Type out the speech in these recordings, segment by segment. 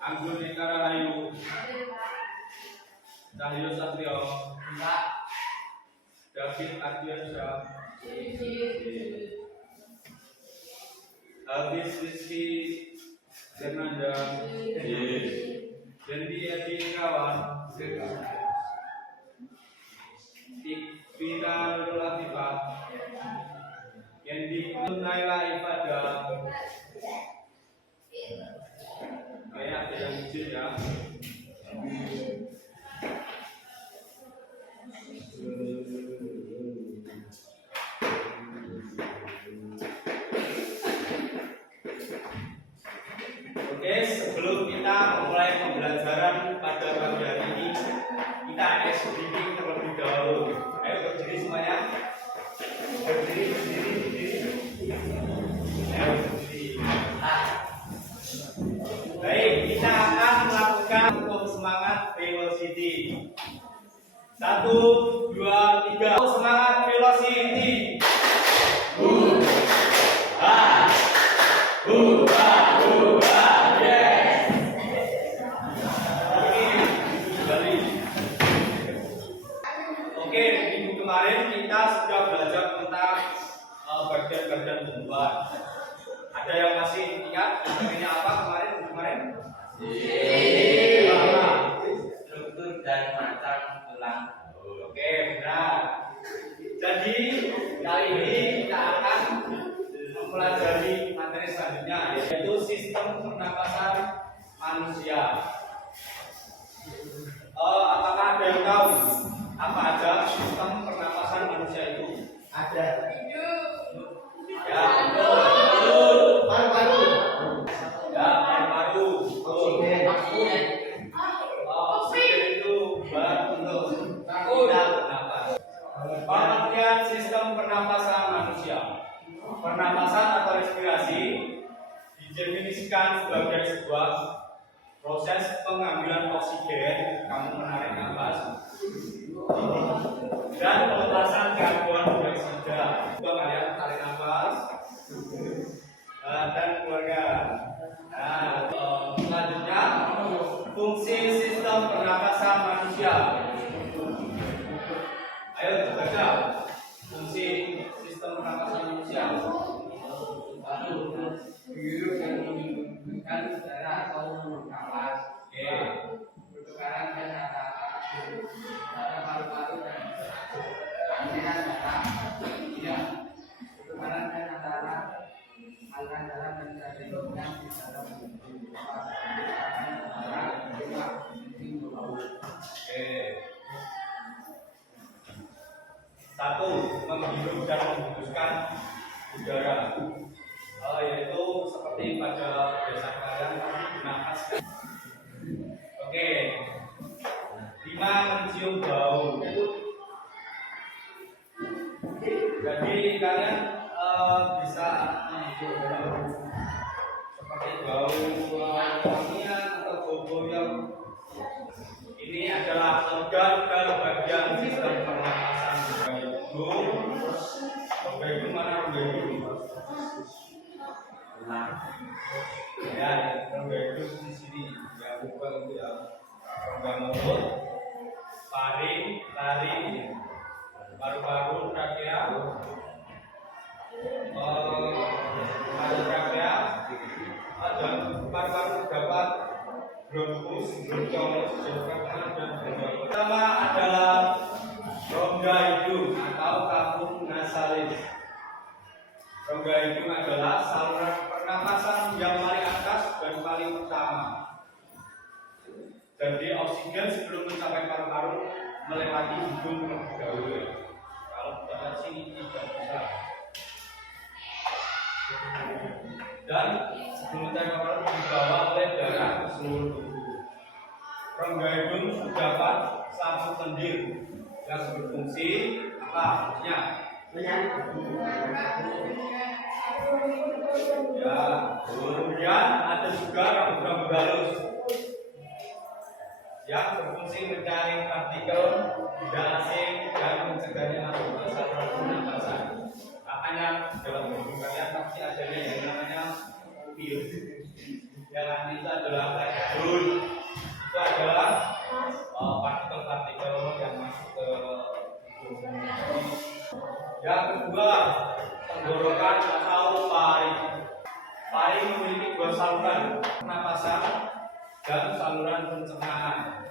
Anggun Eka Rahayu, Cahyo Satrio, David Ardiansyah, Habis Rizky Fernanda, Dendi Edi Kawan, Ikvina Nurul Latifah, Yendi Naila Ifadah. Kayak ada yang izin ya. Oke, sebelum kita memulai pembelajaran pada pagi hari ini, kita SDB terlebih dahulu. Ayo berdiri semuanya. Berdiri. Ayo berdiri. Baik, kita akan melakukan hukum semangat velocity. 1, 2, 3. Semangat velocity. Yes. Oke, minggu kemarin kita sudah belajar tentang bagian-bagian tumbuhan. Ada yang masih ingat namanya apa kemarin? Struktur dan macam tulang. Oke, benar. Jadi kali ini kita akan mempelajari materi selanjutnya, yaitu sistem pernapasan manusia. Apakah ada yang tahu apa aja sistem pernapasan manusia itu? Ada. Ya, betul. Paru-paru. Ya, paru-paru. Oksigen. Oksigen itu bahan untuk kita bernapas. Pengertian sistem pernapasan manusia. Pernapasan atau respirasi didefinisikan sebagai sebuah proses pengambilan oksigen, kamu menarik nafas, dan pelepasan karbon dioksida. Coba kalian tarik nafas dan keluarkan. Nah, selanjutnya fungsi sistem pernapasan manusia. Ayo baca fungsi sistem pernapasan manusia. Hirup dan menghembuskan udara atau nafas. Pertukaran gas antara paru-paru dan aliran darah. Ya. Pertukaran gas antara aliran darah dan jantung yang di dalam tubuh. Satu, menghirup dan menghembuskan udara. Yaitu seperti pada biasa kalian bernapas. Oke. 5, mencium bau. Jadi kalian bisa seperti bau wangian atau bau yang ini adalah organ bagian sistem pernapasan rongga mana rongga hidung? Nah, ya rongga hidung di sini ya bukan ya rongga mulut, paru, paru-paru, trakea, trakea, dan paru-paru terdapat bronkus, bronchus, diafragma dan bronchial. Pertama adalah rongga hidung atau kapur nasalis. Rongga hidung adalah saluran pernapasan yang paling atas dan paling pertama. Jadi oksigen sebelum mencapai paru-paru melewati hidung terlebih dahulu. Kalau dari sini tidak bisa. Dan sebelum mencapai paru-paru dibawa oleh darah ke seluruh tubuh. Rongga hidung terdapat saraf lendir yang berfungsi apa? Fungsinya? Ya, kemudian ada juga rambut halus yang berfungsi mencari partikel benda asing dan mencegahnya masuk ke saluran pernapasan. Makanya dalam tubuh kalian pasti ada yang namanya pil. Yang itu adalah racun. Itu adalah partikel-partikel yang masuk ke tubuh. Yang kedua, tenggorokan atau paru. Paru memiliki dua saluran pernapasan dan saluran pencernaan.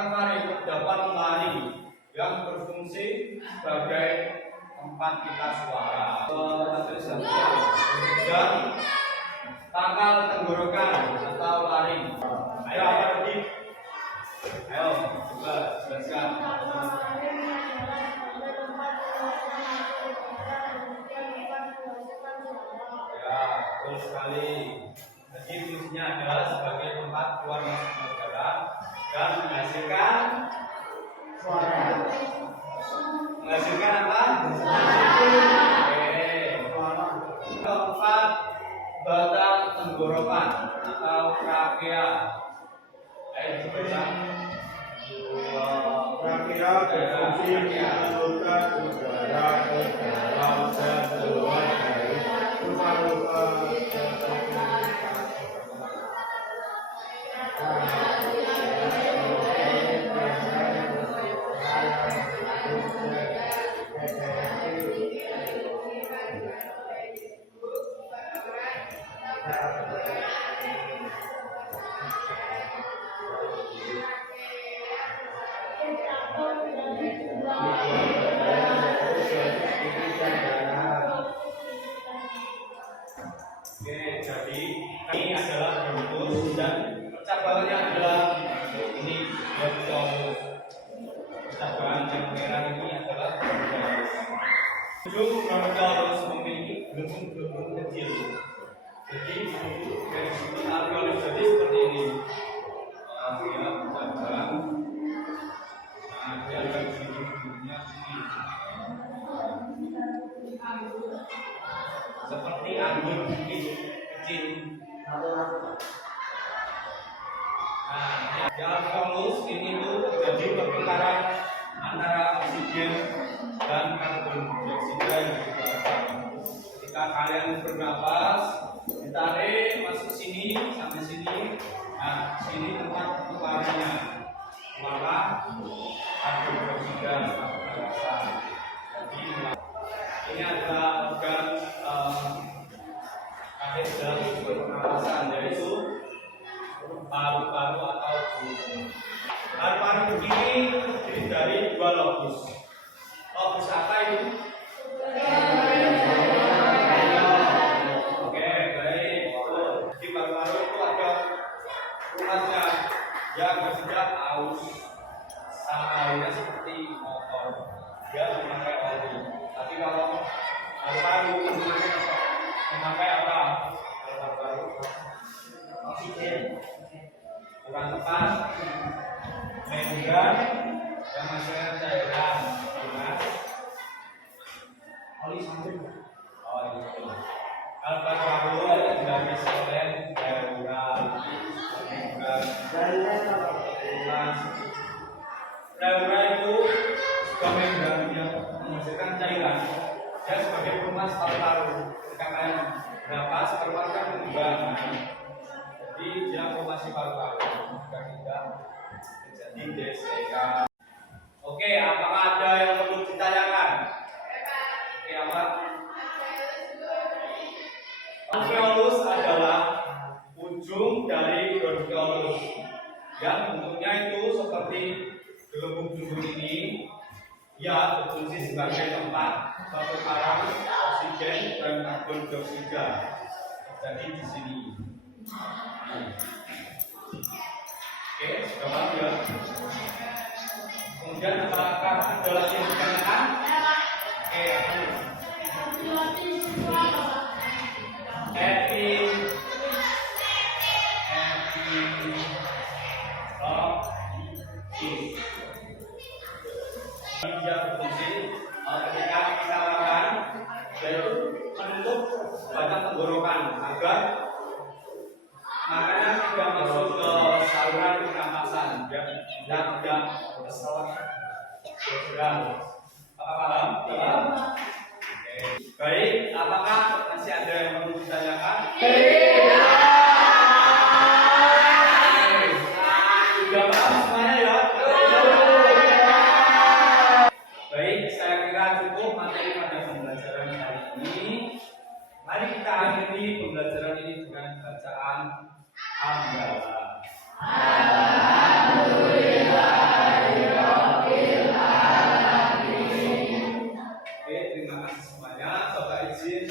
Paru terdapat lari yang berfungsi sebagai tempat kita suara. Dan tangkal tenggorokan atau laring. Ayo apa tadi? Ayo coba jelaskan. Ya, betul sekali. Jadi fungsinya adalah sebagai tempat keluar masuk udara dan menghasilkan suara. Menghasilkan apa? Keempat, batang tenggorokan atau trakea. Ayo dibaca. Trakea berfungsi mengalirkan udara ke dalam dan keluar dari paru-paru. Oke, jadi ini adalah bronkus dan percabangannya adalah ini bronchus. Percabangan yang merah ini adalah bronchus. Bronchus memiliki gelembung kecil. Jadi dari sini alveolus jadi seperti ini. Dia percabangan. Nah, dia ada gelembungnya ini. Seperti anggur kecil. Nah, yang alveolus ini tuh jadi pertukaran antara oksigen dan karbon dioksida yang dikeluarkan. Ketika kalian bernapas, ditarik masuk ke sini sampai sini. Nah, sini tempat pertukarannya. Keluarlah karbon dioksida rasa. Jadi ini adalah organ akhir dalam pernapasan, yaitu paru-paru atau bulu. Paru-paru ini terdiri dari dua lobus. Lobus apa itu? Oke, baik. Di paru-paru itu ada ruasnya yang bersedia aus. Salahnya seperti motor, dia memakai oli. Tapi kalau paru-paru memakai apa? Paru-paru oksigen. Kurang tepat, membran yang menghasilkan cairan. Oli sampai. Oh itu. Al-Fatihah tidak bisa oleh darurat. Darurat itu sebagai yang menghasilkan cairan. Dia sebagai pelumas paru-paru. Karena nafas paru-paru kan berkembang. Jadi dia formasi paru-paru. Jika tidak terjadi gesekan. Oke, apakah ada yang perlu ditanyakan? Oke, apa? Alveolus adalah ujung dari bronkiolus yang bentuknya itu seperti gelembung-gelembung ini. Ia berfungsi sebagai tempat pertukaran oksigen dan karbon dioksida. Jadi di sini. Oke, sudah paham ya? Kemudian apakah ada lagi yang ditanyakan? Oke, dia berfungsi ketika kita makan, yaitu menutup batang tenggorokan agar makanan tidak masuk ke saluran pernapasan, dan tidak bersalah. Apa paham? Paham? Baik, apakah masih ada yang perlu ditanyakan? Sudah paham semuanya ya? Baik, saya kira cukup materi pada pembelajaran kali ini. Mari kita akhiri pembelajaran ini dengan bacaan hamdalah. Oke, terima kasih semuanya. Bapak izin